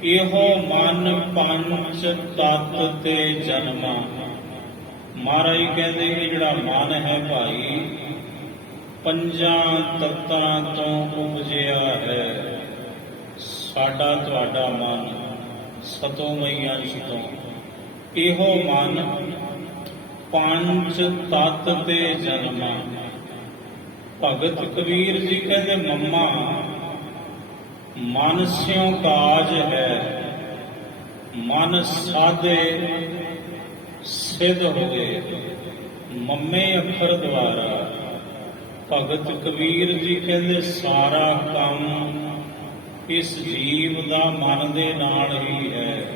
ਇਹੋ ਮਨ ਪੰਜ ਤਤ ਤੇ ਜਨਮਾ। ਮਹਾਰਾਜ ਕਹਿੰਦੇ ਇਹ ਜਿਹੜਾ ਮਨ ਹੈ ਭਾਈ, ਪੰਜਾਂ ਤੱਤਾਂ ਤੋਂ ਉਪਜਿਆ ਹੈ। ਸਾਡਾ ਤੁਹਾਡਾ ਮਨ ਸਤੋਮਈ ਅੰਸ਼ ਤੋਂ। ਇਹੋ ਮਨ ਪੰਜ ਤਤ ਤੇ ਜਨਮਾ। ਭਗਤ ਕਬੀਰ ਜੀ ਕਹਿੰਦੇ ਮੰਮਾ ਮਨ ਸਿਉ ਕਾਜ ਹੈ, ਮਨ ਸਾਧੇ ਸਿੱਧ ਹੋਏ। ਮੰਮੇ ਅੱਖਰ ਦੁਆਰਾ ਭਗਤ ਕਬੀਰ ਜੀ ਕਹਿੰਦੇ ਸਾਰਾ ਕੰਮ ਇਸ ਜੀਵ ਦਾ ਮਨ ਦੇ ਨਾਲ ਹੀ ਹੈ।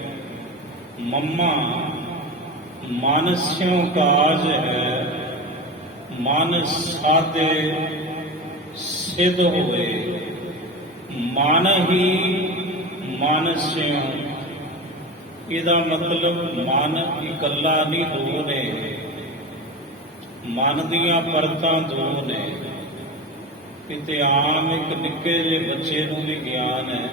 ਮੰਮਾ ਮਨ ਸਿਉ ਕਾਜ ਹੈ, ਮਨ ਸਾਧੇ ਸਿੱਧ ਹੋਏ। ਮਨ ਹੀ ਮਨ ਸਿਉ, ਇਹਦਾ ਮਤਲਬ ਮਨ ਇਕੱਲਾ ਨਹੀਂ, ਦੋ ਨੇ। ਮਨ ਦੀਆਂ ਪਰਤਾਂ ਦੋ ਨੇ। ਕਿਤੇ ਆਮ ਇੱਕ ਨਿੱਕੇ ਜਿਹੇ ਬੱਚੇ ਨੂੰ ਵੀ ਗਿਆਨ ਹੈ।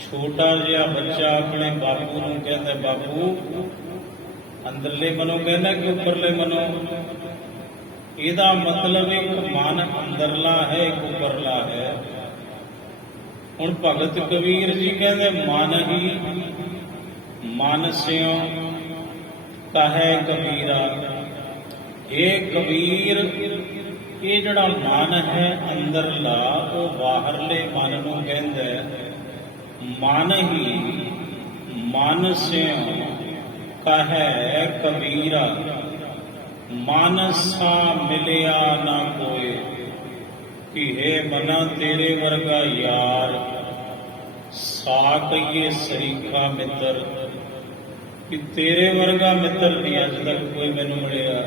ਛੋਟਾ ਜਿਹਾ ਬੱਚਾ ਆਪਣੇ ਬਾਪੂ ਨੂੰ ਕਹਿੰਦਾ, ਬਾਪੂ ਅੰਦਰਲੇ ਮਨੋਂ ਕਹਿੰਦਾ ਕਿ ਉੱਪਰਲੇ ਮਨੋਂ? ਇਹਦਾ ਮਤਲਬ ਇੱਕ ਮਨ ਅੰਦਰਲਾ ਹੈ, ਇੱਕ ਉੱਪਰਲਾ ਹੈ। ਹੁਣ ਭਗਤ ਕਬੀਰ ਜੀ ਕਹਿੰਦੇ ਮਨ ਹੀ ਮਨ ਸਿਉ ਕਹੈ ਕਬੀਰਾ। ਇਹ ਕਬੀਰ, ਇਹ ਜਿਹੜਾ ਮਨ ਹੈ ਅੰਦਰਲਾ, ਉਹ ਬਾਹਰਲੇ ਮਨ ਨੂੰ ਕਹਿੰਦਾ ਮਨ ਹੀ ਮਨ ਸਿਉ ਕਹੈ ਕਬੀਰਾ। ਮਨ ਸਾ ਮਿਲਿਆ ਨਾ ਕੋਏ, ਕਿ ਹੈ ਮਨਾ ਤੇਰੇ ਵਰਗਾ ਯਾਰ, ਸਾ ਕਹੀਏ ਸਰੀਖਾ ਮਿੱਤਰ। ਕਿ ਤੇਰੇ ਵਰਗਾ ਮਿੱਤਰ ਨਹੀਂ ਅੱਜ ਤੱਕ ਕੋਈ ਮੈਨੂੰ ਮਿਲਿਆ।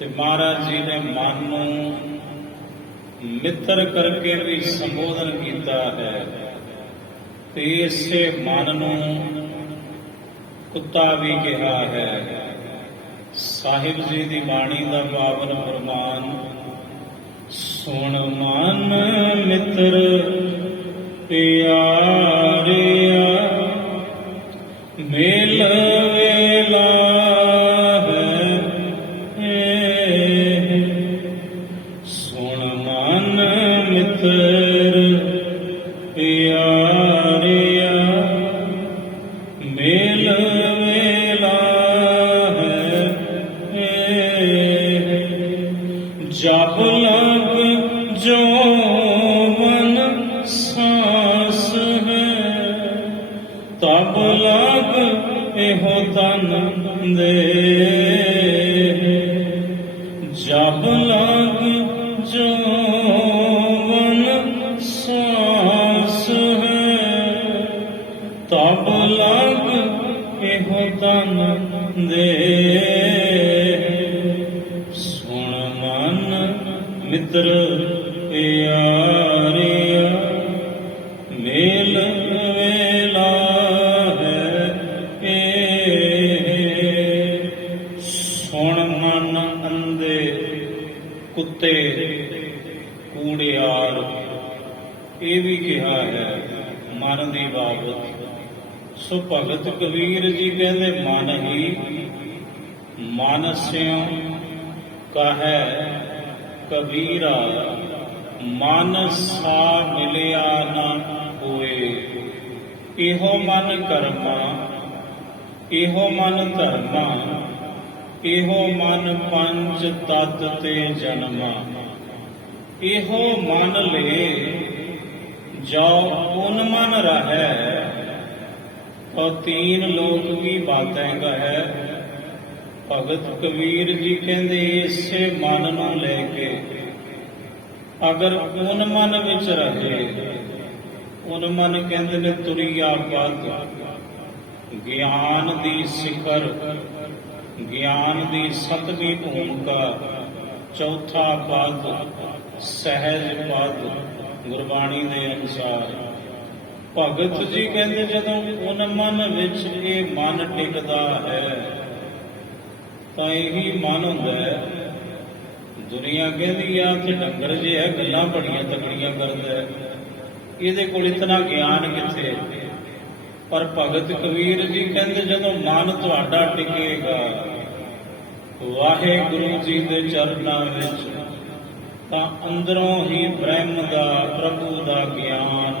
ਤੇ ਮਹਾਰਾਜ ਜੀ ਨੇ ਮਨ ਨੂੰ ਮਿੱਤਰ ਕਰਕੇ ਵੀ ਸੰਬੋਧਨ ਕੀਤਾ ਹੈ। ਤੇ ਇਸੇ ਮਨ ਨੂੰ ਕੁੱਤਾ ਵੀ ਕਿਹਾ ਹੈ। ਸਾਹਿਬ ਜੀ ਦੀ ਬਾਣੀ ਦਾ ਪਾਵਨ ਫਰਮਾਨ, ਸੁਣ ਮਨ ਮਿੱਤਰ ਪਿਆਰਿਆ, ਮੇਲ ਵੇਲਾ ਹੈ। ਸੁਣ ਮਨ ਮਿੱਤਰ ਪਿਆਰਿਆ, ਮੇਲ ਵੇਲਾ ਹੈ। ਜਪ ਲਗ ਜੋ ਮਨ ਸਾਸ ਹੈ, ਤਬ ਲਗ ਇਹੋ ਤਨ ਦੇ। ਜਪ ਲਗ ਜੋ ਮਨ ਸਾਸ ਹੈ, ਤਬ ਲਗ ਇਹੋ ਤਨ ਦੇ। ਸੁਣ ਮਨ ਮਿੱਤਰ ਪਿਆਰਿਆ, ਮੇਲ ਵੇਲਾ ਹੈ। ਸੁਣ ਮਨ ਅੰਦੇ ਕੁੱਤੇ ਕੂੜਿਆਰ, ਇਹ ਵੀ ਕਿਹਾ ਹੈ ਮਨ ਦੀ ਬਾਬਤ। ਸੋ ਭਗਤ ਕਬੀਰ ਜੀ ਕਹਿੰਦੇ ਮਨ ਹੀ ਮਨ ਸਿਉ ਕਹੈ ਕਬੀਰਾ, ਮਨ ਸਾ ਮਿਲਿਆ ਨਾ ਹੋਏ। ਇਹੋ ਮਨ ਕਰਮਾ, ਇਹੋ ਮਨ ਧਰਮਾ, ਇਹੋ ਮਨ ਪੰਜ ਤਤ ਤੇ ਜਨਮਾ। ਇਹੋ ਮਨ ਲੈ ਜੋ ਉਨ ਮਨ ਰਹੈ, तो तीन लोक की बातें कहे। भगत कबीर जी कहते इसे मन नूं लेके अगर उन मन विच रहे, उन मन कहते ने तुरिया पद, ज्ञान दी शिखर, ज्ञान दी सतवीं भूमिका, चौथा पद सहज पद गुरबाणी दे अनुसार। भगत जी कहते जदों उन मन विच ये मन टिकदा है तो यही मन हुंदा है। दुनिया कहती आ कि डंगर जे है गल्लां बड़ियां तगड़ियां करदा है, इहदे कोल इतना ज्ञान किथे। पर भगत कबीर जी कहते जदों मन तुहाडा टिकेगा वाहिगुरू जी दे चरनां विच तां अंदरों ही ब्रह्म दा प्रभु दा ज्ञान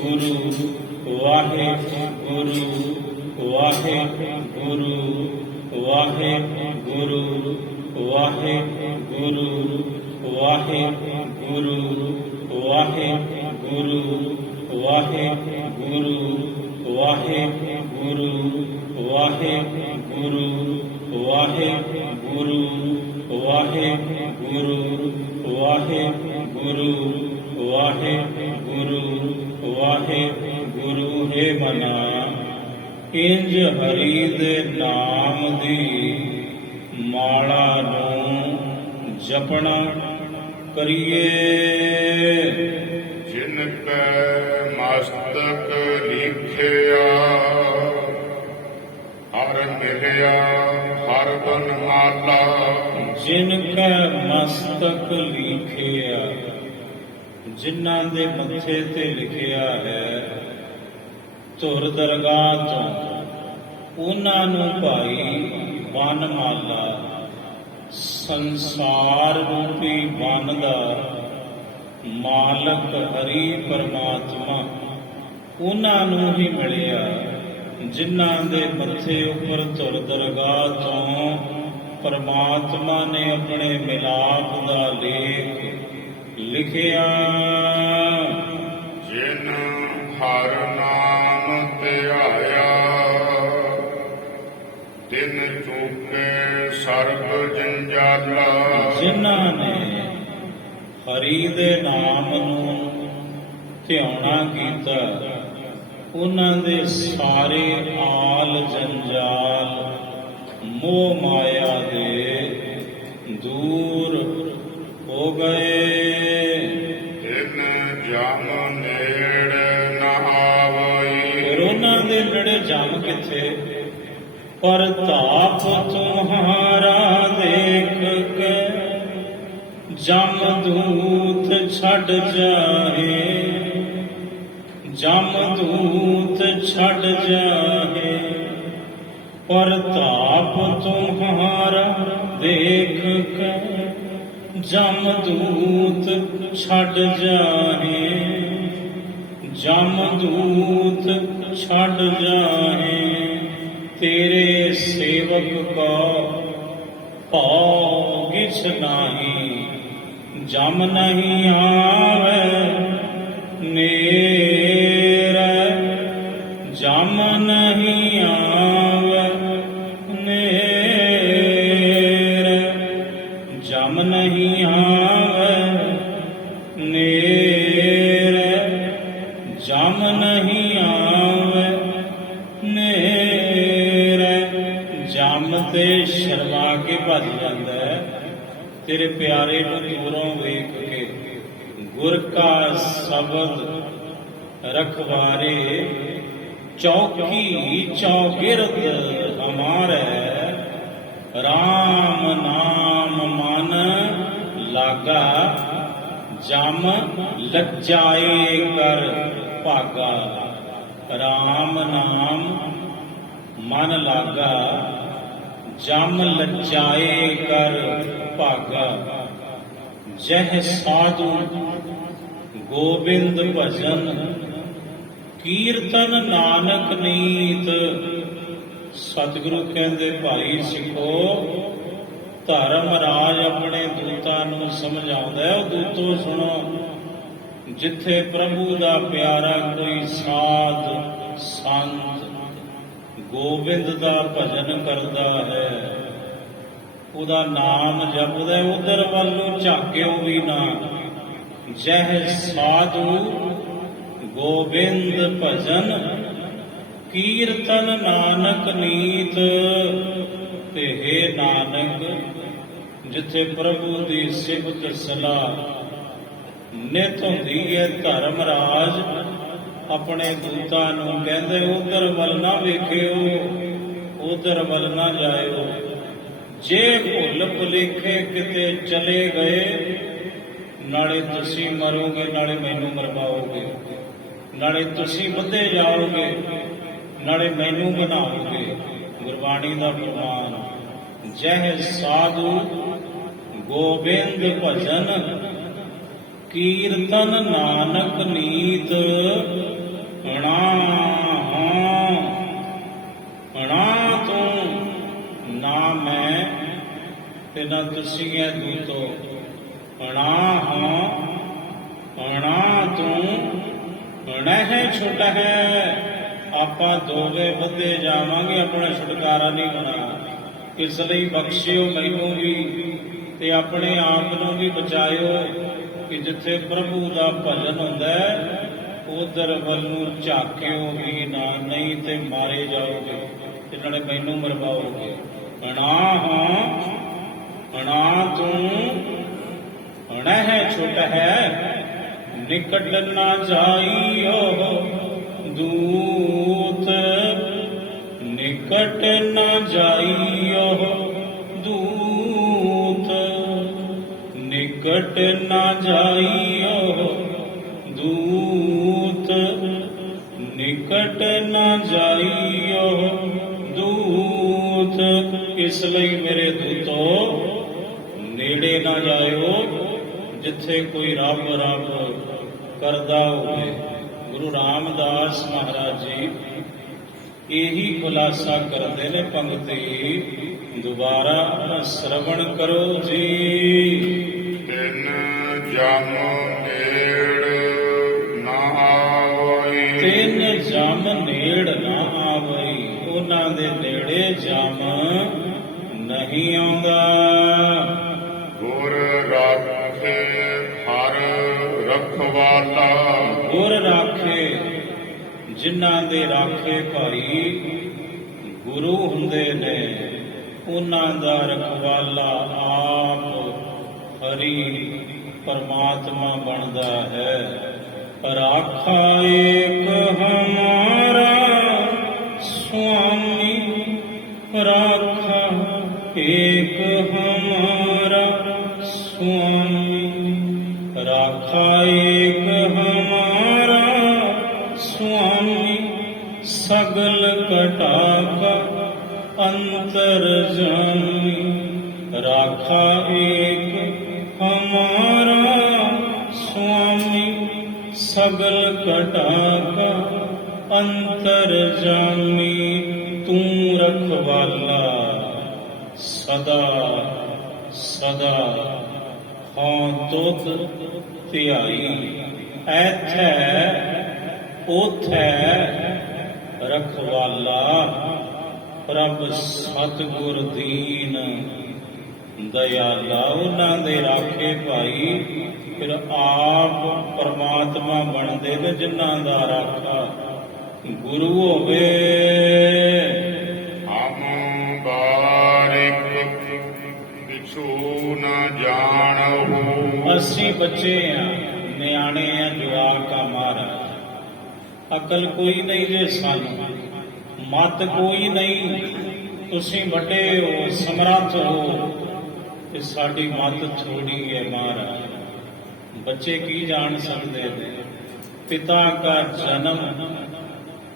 ਵਾਹਿਗੁਰੂ ਵਾਹਿਗੁਰੂ ਵਾਹਿਗੁਰੂ ਵਾਹਿਗੁਰੂ ਵਾਹਿਗੁਰੂ ਵਾਹਿਗੁਰੂ ਵਾਹਿਗੁਰੂ ਵਾਹਿਗੁਰੂ ਵਾਹਿਗੁਰੂ ਵਾਹਿਗੁਰੂ ਵਾਹਿਗੁਰੂ ਵਾਹਿਗੁਰੂ ਵਾਹਿਗੁਰੂ ਵਾਹਿਗੁਰੂ ਹੈ ਮਨਾ ਇੰਜ ਹਰੀ ਦੇ ਨਾਮ ਦੀ ਮਾਲਾ ਨੂੰ ਜਪਣਾ ਕਰੀਏ। ਜਿਨ ਕੈ ਮਸਤਕ ਲਿਖਿਆ ਹਰ ਮਿਲਿਆ ਹਰ ਬਨ ਮਾਲਾ। ਜਿਨ ਕੈ ਮਸਤਕ ਲਿਖਿਆ, ਜਿਨ੍ਹਾਂ ਦੇ ਮੱਥੇ ਤੇ ਲਿਖਿਆ ਹੈ ਧੁਰ ਦਰਗਾਹ ਤੋਂ, ਉਹਨਾਂ ਨੂੰ ਭਾਈ ਵਨਮਾਲਾ ਸੰਸਾਰ ਰੂਪੀ ਵਨ ਦਾ ਮਾਲਕ ਹਰੀ ਪਰਮਾਤਮਾ ਉਹਨਾਂ ਨੂੰ ਹੀ ਮਿਲਿਆ, ਜਿਨ੍ਹਾਂ ਦੇ ਮੱਥੇ ਉੱਪਰ ਧੁਰ ਦਰਗਾਹ ਤੋਂ ਪਰਮਾਤਮਾ ਨੇ ਆਪਣੇ ਮਿਲਾਪ ਦਾ ਲੇਖ ਲਿਖਿਆ। ਜਿਨ ਹਰ ਨਾਮ ਧਿਆਇਆ ਤਿਨ ਚੂਕੇ ਸਰਬ ਜੰਜਾਲਾ। ਜਿਨ੍ਹਾਂ ਨੇ ਹਰੀ ਦੇ ਨਾਮ ਨੂੰ ਧਿਆਉਣਾ ਕੀਤਾ, ਉਹਨਾਂ ਦੇ ਸਾਰੇ ਆਲ ਜੰਜਾਲ ਮੋਹ ਮਾਇਆ ਦੇ ਦੂਰ ਹੋ ਗਏ। ਤਿਨ ਜਮ ਨੇੜੇ ਨ ਆਵਈ। ਫਿਰ ਉਹਨਾਂ ਦੇ ਨੇੜੇ ਜਮ ਕਿੱਥੇ? ਪ੍ਰਤਾਪ ਤੁਮਹਾਰਾ ਦੇਖ ਕੇ ਜਮ ਦੂਤ ਛੱਡ ਜਾਏ, ਜਮ ਦੂਤ ਛੱਡ ਜਾਏ। ਪ੍ਰਤਾਪ ਤੁਮਹਾਰਾ ਦੇਖ ਕੇ ਜਮ ਦੂਤ ਛੱਡ ਜਾਏ, ਜਮ ਦੂਤ ਛੱਡ ਜਾਏ। ਤੇਰੇ ਸੇਵਕ ਕਾ ਭਾਉ ਕਿਛ ਨਾਹੀ, ਜਮ ਨਹੀਂ ਆਵੇ ਨੇਰੇ, ਜਮ ਨਹੀਂ ਆਵੇ ਨੇਰੇ, ਜਮ ਨਹੀਂ ਆਵੇ ਨੇਰੇ, ਜਮ ਨਹੀਂ ਆਵੇ ਨੇਰੇ। ਜਮ ਤੇ ਸ਼ਰਮਾ ਕੇ ਭੱਜ ਜਾਂਦਾ ਹੈ, ਤੇਰੇ ਪਿਆਰੇ ਨੂੰ ਦੂਰੋਂ ਵੇਖ ਕੇ। ਗੁਰ ਕਾ ਸ਼ਬਦ ਰਖਵਾਰੇ ਚੌਕੀ ਚੌਗਿਰਦ ਹਮਾਰੇ, ਰਾਮ ਨਾਮ ਮਨ ਲਾਗਾ ਜਮ ਲੱਜਾਏ ਕਰ ਭਾਗਾ। ਰਾਮ ਨਾਮ ਮਨ ਲਾਗਾ ਜਮ ਲੱਜਾਏ ਕਰ ਭਾਗਾ। ਜਹ ਸਾਧੂ ਗੋਬਿੰਦ ਭਜਨ ਕੀਰਤਨ ਨਾਨਕ ਨੀਤ। ਸਤਿਗੁਰੂ ਕਹਿੰਦੇ ਭਾਈ ਸਿੱਖੋ, ਧਰਮ ਰਾਜ ਆਪਣੇ ਦੂਤਾਂ ਨੂੰ ਸਮਝਾਉਂਦਾ ਹੈ। ਉਹ ਦੂਤੋ ਸੁਣੋ, ਜਿੱਥੇ ਪ੍ਰਭੂ ਦਾ ਪਿਆਰਾ ਕੋਈ ਸਾਧ ਸੰਤ ਗੋਬਿੰਦ ਦਾ ਭਜਨ ਕਰਦਾ ਹੈ, ਉਹਦਾ ਨਾਮ ਜਪਦਾ, ਉਧਰ ਵੱਲ ਨੂੰ ਝਾਕਿਓ ਵੀ ਨਾ। ਜਹ ਸਾਧੂ ਗੋਬਿੰਦ ਭਜਨ ਕੀਰਤਨ ਨਾਨਕ ਨੀਤ। ਤੇ ਹੈ ਨਾਨਕ, ਜਿੱਥੇ ਪ੍ਰਭੂ ਦੀ ਸਿਫਤ ਸਲਾਹ ਨਿਤ ਹੁੰਦੀ ਹੈ, ਧਰਮ ਰਾਜ ਆਪਣੇ ਦੂਤਾਂ ਨੂੰ ਕਹਿੰਦੇ ਉਧਰ ਵੱਲ ਨਾ ਵੇਖਿਓ, ਉਧਰ ਵੱਲ ਨਾ ਜਾਇਓ। ਜੇ ਭੁੱਲ ਭੁਲੇਖੇ ਕਿਤੇ ਚਲੇ ਗਏ, ਨਾਲੇ ਤੁਸੀਂ ਮਰੋਗੇ, ਨਾਲੇ ਮੈਨੂੰ ਮਰਵਾਓਗੇ, ਨਾਲੇ ਤੁਸੀਂ ਵੱਧੇ ਜਾਓਗੇ, ਨਾਲੇ ਮੈਨੂੰ ਬਣਾਓਗੇ। ਗੁਰਬਾਣੀ ਦਾ ਪ੍ਰਮਾਣ, ਜਹ ਸਾਧੂ ਗੋਬਿੰਦ ਭਜਨ ਕੀਰਤਨ ਨਾਨਕ ਨੀਤ। ਅਣਾ ਹਾਂ, ਅਣਾ ਤੂੰ, ਨਾ ਮੈਂ ਤੇ ਨਾ ਤੁਸੀਂ ਹੈ ਦੂਤੋ। ਅਣਾ ਹਾਂ, ਅਣਾ ਤੂੰ, ਅਣਹਿ ਛੁਟ ਹੈ। ਆਪਾਂ ਦੋਵੇਂ ਵਧੇ ਜਾਵਾਂਗੇ, ਆਪਣਾ ਛੁਟਕਾਰਾ ਨਹੀਂ ਹੋਣਾ। ਇਸ ਲਈ ਬਖਸ਼ਿਓ ਮੈਨੂੰ ਵੀ ਤੇ ਆਪਣੇ ਆਪ ਨੂੰ ਵੀ ਬਚਾਇਓ ਕਿ ਜਿੱਥੇ ਪ੍ਰਭੂ ਦਾ ਭਜਨ ਹੁੰਦਾ ਹੈ ਉਧਰ ਵੱਲ ਨੂੰ ਝਾਕਿਓ ਵੀ ਨਾ, ਨਹੀਂ ਤੇ ਮਾਰੇ ਜਾਓਗੇ ਤੇ ਨਾਲੇ ਮੈਨੂੰ ਮਰਵਾਓਗੇ। ਅਣਾ ਹਾਂ, ਅਣਾ ਤੂੰ, ਅਣਹਿ ਛੁਟ ਹੈ। ਨਿਕਟ ਨਾ ਜਾਈਓ ਦੂਤ, ਨਿਕਟ ਨਾ ਜਾਈਓ ਦੂਤ, ਨਿਕਟ ਨਾ ਜਾਈਓ ਦੂਤ, ਨਿਕਟ ਨਾ ਜਾਈਓ ਦੂਤ। ਇਸ ਲਈ ਮੇਰੇ ਦੂਤੋ ਨੇੜੇ ਨਾ ਜਾਇਓ ਜਿੱਥੇ ਕੋਈ ਰੱਬ ਰੱਬ ਕਰਦਾ ਹੋਵੇ। ਗੁਰੂ ਰਾਮਦਾਸ ਮਹਾਰਾਜ ਜੀ ਇਹੀ ਖੁਲਾਸਾ ਕਰਦੇ ਨੇ। ਪੰਗਤੀ ਦੁਬਾਰਾ ਸ਼ਰਵਣ ਕਰੋ ਜੀ। ਤਿੰਨ ਜਮ ਨੇੜ ਨਾ ਆਵਈ, ਤਿੰਨ ਜਮ ਨੇੜ ਨਾ ਆਵਈ, ਉਹਨਾਂ ਦੇ ਨੇੜੇ ਜਮ ਨਹੀਂ ਆਉਂਦਾ। ਗੁਰ ਰਾਖੇ ਹਰ ਰਖਵਾਲਾ, ਗੁਰ ਰਾਖੇ, ਜਿਨ੍ਹਾਂ ਦੇ ਰਾਖੇ ਭਾਈ ਗੁਰੂ ਹੁੰਦੇ ਨੇ, ਉਹਨਾਂ ਦਾ ਰਖਵਾਲਾ ਆਪ ਹਰੀ ਪਰਮਾਤਮਾ ਬਣਦਾ ਹੈ। ਰਾਖਾ ਏਕ ਹਮਾਰਾ ਸੁਆਮੀ, ਰਾਖਾ ਏਕ ਹਮਾਰਾ ਸੁਆਮੀ, ਰਾਖਾ ਏਕ ਹਮਾਰਾ ਸੁਆਮੀ, ਸਗਲ ਘਟਾ ਕਾ ਅੰਤਰ ਜਾਮੀ। ਰਾਖਾ ਏਕ ਹਮਾਰਾ ਸੁਆਮੀ, ਸਗਲ ਘਟਾ ਕਾ ਅੰਤਰ ਜਾਮੀ। ਤੂੰ ਰਖਵਾਲਾ ਸਦਾ ਸਦਾ, ਹਾਂ ਤੁਧ ਧਿਆਈ। ਐਥੈ ਉਥੈ ਰਖਵਾਲਾ, ਪ੍ਰਭ ਸਤਿਗੁਰ ਦੀਨ ਦਇਆਲਾ। ਉਹਨਾਂ ਦੇ ਰਾਖੇ ਭਾਈ ਫਿਰ ਆਪ ਪਰਮਾਤਮਾ ਬਣਦੇ ਨੇ, ਜਿਨ੍ਹਾਂ ਦਾ ਰਾਖਾ ਗੁਰੂ ਹੋਵੇ। ਹਮ ਬਾਰਿਕ ਪਿਛੂ ਨ ਜਾਣੋ, ਅਸੀਂ ਬੱਚੇ ਆ, ਨਿਆਣੇ ਆ, ਜਵਾਕ ਆ ਮਹਾਰਾਜ। ਅਕਲ ਕੋਈ ਨਹੀਂ ਜੇ ਸਾਨੂੰ, ਮਤ ਕੋਈ ਨਹੀਂ। ਤੁਸੀਂ ਵੱਡੇ ਹੋ, ਸਮਰੱਥ ਹੋ, ਤੇ ਸਾਡੀ ਮਤ ਥੋੜੀ ਹੈ ਮਹਾਰਾਜ। ਬੱਚੇ ਕੀ ਜਾਣ ਸਕਦੇ ਨੇ? ਪਿਤਾ ਦਾ ਜਨਮ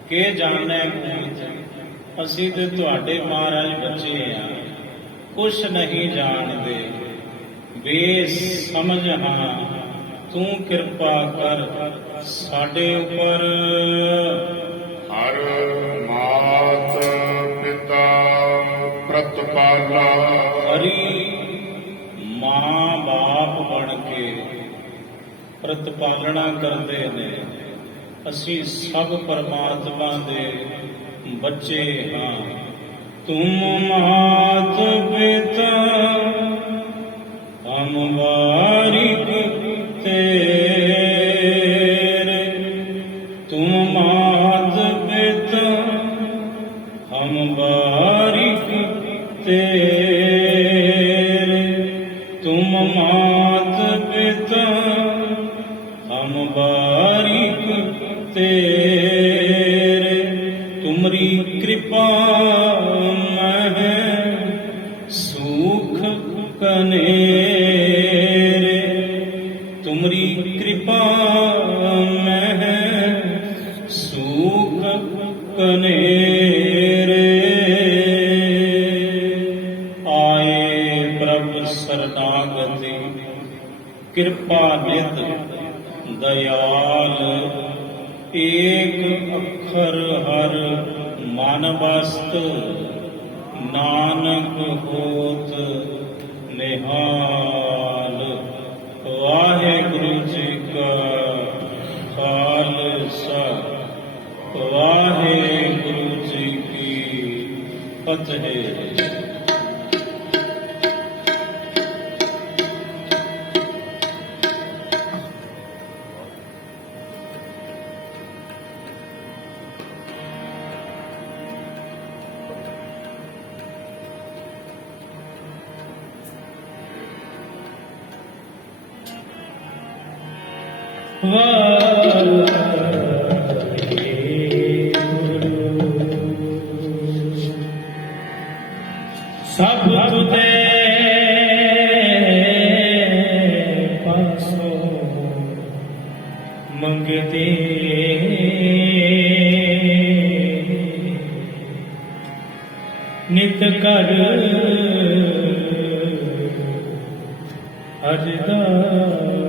ਕੇ ਜਾਣੈ ਮੂਰਤ। ਅਸੀਂ ਤੇ ਤੁਹਾਡੇ ਮਹਾਰਾਜ ਬੱਚੇ ਆ, ਕੁਛ ਨਹੀਂ ਜਾਣਦੇ, ਬੇਸਮਝ ਹਾਂ। ਤੂੰ ਕਿਰਪਾ ਕਰ ਸਾਡੇ ਉੱਪਰ। ਹਰ ਮਾਤ ਪਿਤਾ ਪ੍ਰਤਪਾਲਾ, ਹਰੀ ਮਾਂ ਬਾਪ ਬਣ ਕੇ ਪ੍ਰਤਪਾਲਣਾ ਕਰਦੇ ਨੇ। ਅਸੀਂ ਸਭ ਪਰਮਾਤਮਾ ਦੇ ਬੱਚੇ ਹਾਂ। ਤੁਮ ਮਾਤ ਪਿਤਾ ਹਮ ਵਾਰਿਕ ਤੇਰੇ, ਤੁਮ ਮਾਤ ਪਿਤਾ ਹਮ ਵਾਰਿਕ ਤੇਰੇ, ਤੁਮ ਮਾਤ ਪਿਤਾ ਹਮ ਵਾਰਿਕ ਤੇਰੇ। ਤੁਮਰੀ ਕਿਰਪਾ ਮਹਿ ਸੁਖ ਕਨੇਰੇ, ਤੁਮਰੀ ਕਿਰਪਾ ਮਹਿ ਸੁਖ ਕਨੇਰੇ। ਆਏ ਪ੍ਰਭ ਸਰਨਾਗਤੀ, ਕਿਰਪਾ ਨਿਧ ਦਇਆਲ ਏਕ ਸਿਖਰ ਹਰ ਮਨ ਬਸਤ ਨਾਨਕ ਹੋਤ ਨਿਹਾਲ। ਵਾਹਿਗੁਰੂ ਜੀ ਕਾ ਖਾਲਸਾ, ਵਾਹਿਗੁਰੂ ਜੀ ਕੀ ਫਤਿਹ। ਸਭ ਤੁਦੇ ਪਾਸੋਂ ਮੰਗਤੇ ਨਿਤ ਕਰ ਅਰਦਾਸ।